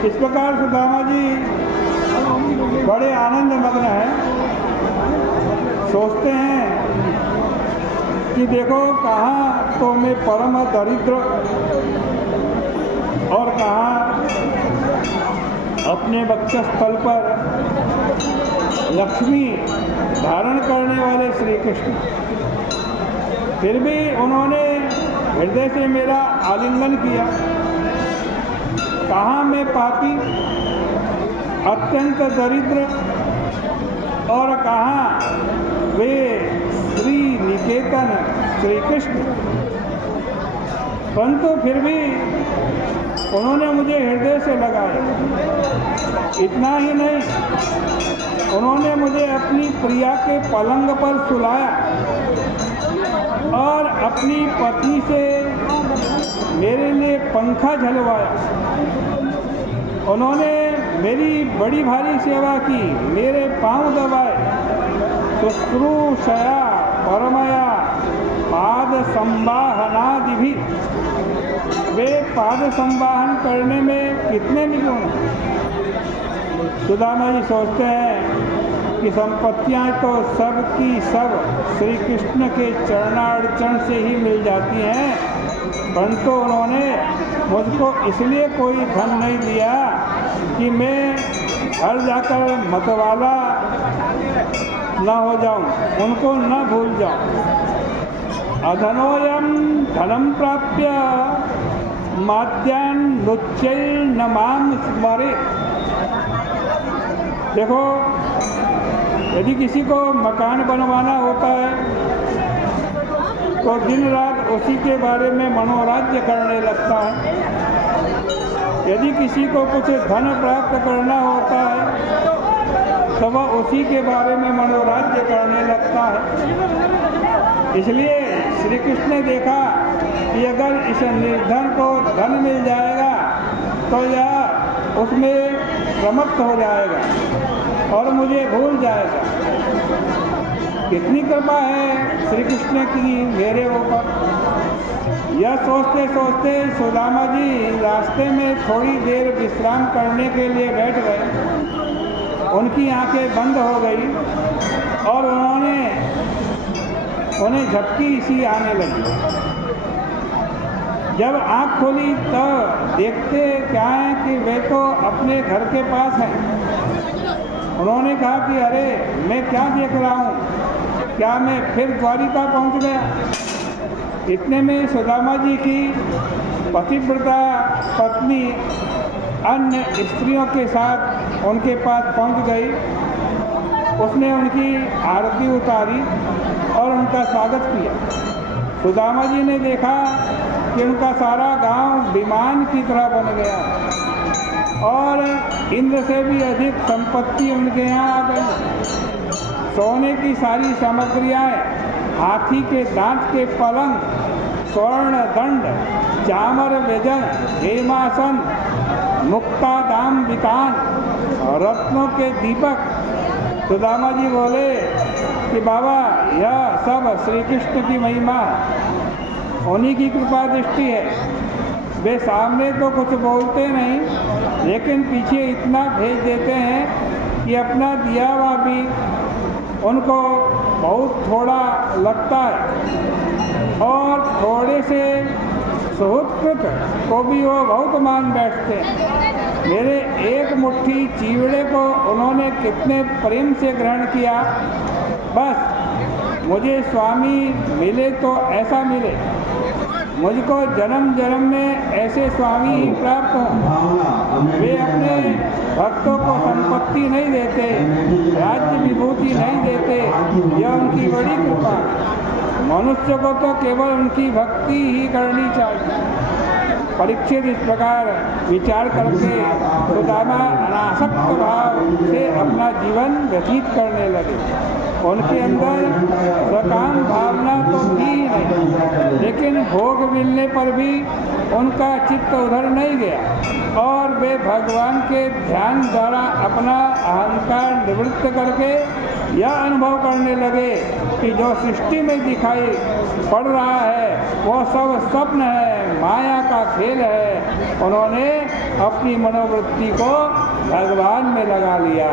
इस प्रकार सुदामा जी बड़े आनंद मग्न हैं। सोचते हैं कि देखो कहाँ तो मैं परम दरिद्र और कहाँ अपने वक्षस्थल पर लक्ष्मी धारण करने वाले श्री कृष्ण। फिर भी उन्होंने हृदय से मेरा आलिंगन किया। कहाँ मैं पापी अत्यंत दरिद्र और कहाँ वे श्री निकेतन श्री कृष्ण। परंतु फिर भी उन्होंने मुझे हृदय से लगाया। इतना ही नहीं, उन्होंने मुझे अपनी प्रिया के पलंग पर सुलाया और अपनी पत्नी से मेरे लिए पंखा झलवाया। उन्होंने मेरी बड़ी भारी सेवा की, मेरे पांव दबाए, शुश्रूषया परमया पाद संवाहनादि भी। वे पाद संवाहन करने में कितने निपुण। सुदामा जी सोचते हैं कि संपत्तियां तो सब की सब श्री कृष्ण के चरणार्चन से ही मिल जाती हैं, परंतु उन्होंने मुझको इसलिए कोई धन नहीं दिया कि मैं घर जाकर मतवाला न हो जाऊं, उनको न भूल जाऊं। अधनोयम धनम प्राप्य माद्यान लुच्चैर्न माम स्मरेत्। देखो, यदि किसी को मकान बनवाना होता है तो दिन रात उसी के बारे में मनोराज्य करने लगता है। यदि किसी को कुछ धन प्राप्त करना होता है तो वह उसी के बारे में मनोराज्य करने लगता है। इसलिए श्री कृष्ण ने देखा कि अगर इस निर्धन को धन मिल जाएगा तो यह उसमें प्रमत्त हो जाएगा और मुझे भूल जाएगा। कितनी कृपा है श्री कृष्ण की मेरे ऊपर। यह सोचते सोचते सुदामा जी रास्ते में थोड़ी देर विश्राम करने के लिए बैठ गए। उनकी आंखें बंद हो गई और उन्हें झपकी सी आने लगी। जब आँख खोली तो देखते क्या है कि वे तो अपने घर के पास हैं। उन्होंने कहा कि अरे मैं क्या देख रहा हूँ, क्या मैं फिर द्वारिका पहुँच गया। इतने में सुदामा जी की पतिव्रता पत्नी अन्य स्त्रियों के साथ उनके पास पहुँच गई। उसने उनकी आरती उतारी और उनका स्वागत किया। सुदामा जी ने देखा कि उनका सारा गांव विमान की तरह बन गया और इंद्र से भी अधिक संपत्ति उनके यहाँ आ गई। सोने की सारी सामग्रियाँ, हाथी के दांत के पलंग, स्वर्ण दंड, चामर व्यजन, हेमासन, मुक्तादाम वितान, रत्नों के दीपक। सुदामा जी बोले कि बाबा यह सब श्री कृष्ण की महिमा है, उन्हीं की कृपा दृष्टि है। वे सामने तो कुछ बोलते नहीं, लेकिन पीछे इतना भेज देते हैं कि अपना दिया हुआ भी उनको बहुत थोड़ा लगता है और थोड़े से सुहृत को भी वो बहुत मान बैठते हैं। मेरे एक मुट्ठी चीवड़े को उन्होंने कितने प्रेम से ग्रहण किया। बस मुझे स्वामी मिले तो ऐसा मिले, मुझको जन्म जन्म में ऐसे स्वामी ही प्राप्त हों। वे अपने भक्तों को संपत्ति नहीं देते, राज्य विभूति नहीं देते, यह उनकी बड़ी कृपा। मनुष्य को तो केवल उनकी भक्ति ही करनी चाहिए। परीक्षित इस प्रकार विचार करके सुदामा अनासक्त भाव से अपना जीवन व्यतीत करने लगे। उनके अंदर स्वकाम भावना तो थी नहीं, लेकिन भोग मिलने पर भी उनका चित्त उधर नहीं गया और वे भगवान के ध्यान द्वारा अपना अहंकार निवृत्त करके यह अनुभव करने लगे कि जो सृष्टि में दिखाई पड़ रहा है वो सब स्वप्न है, माया का खेल है, उन्होंने अपनी मनोवृत्ति को भगवान में लगा लिया।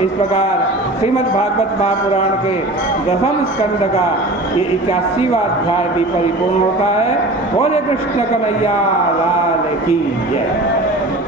इस प्रकार श्रीमद् भागवत महापुराण के 10वें स्कंद का ये 81वां अध्याय भी परिपूर्ण होता है। बोले कृष्ण कन्हैया लाल की जय।